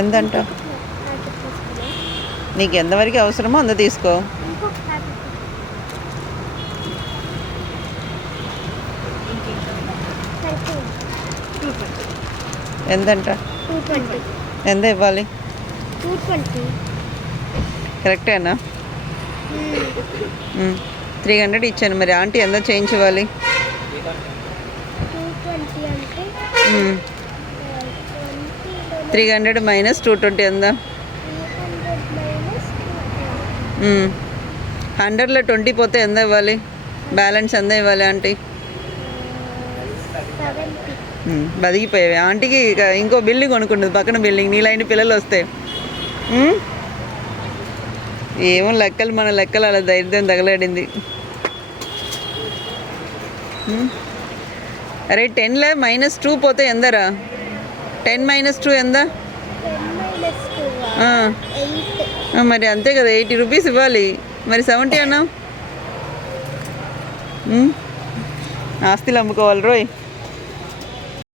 ఎంతంట? నీకు ఎంతవరకు అవసరమో అంత తీసుకో. ఎంతంట? ఎంత ఇవ్వాలి? 220. కరెక్టేనా? 300 ఇచ్చాను. మరి ఆంటీ ఎంత చేంజ్ ఇవ్వాలి? 220 అంటే 300 మైనస్ 220 ఎంత? 100లో 20 పోతే ఎంత ఇవ్వాలి? బ్యాలెన్స్ ఎంత ఇవ్వాలి ఆంటీ? 70. బతికిపోయావి. ఆంటీకి ఇక ఇంకో బిల్డింగ్ కొనుక్కుంటుంది, పక్కన బిల్డింగ్. నీలాంటి పిల్లలు వస్తే ఏమో లెక్కలు, మన లెక్కలు అలా ధైర్యం తగలాడింది. అరే 10లో -2 పోతే ఎందరా? 10 - 2 ఎంత? మరి అంతే కదా, 80 రూపీస్ ఇవ్వాలి. మరి 70 అన్నా? ఆస్తులు అమ్ముకోవాలి రోయ్.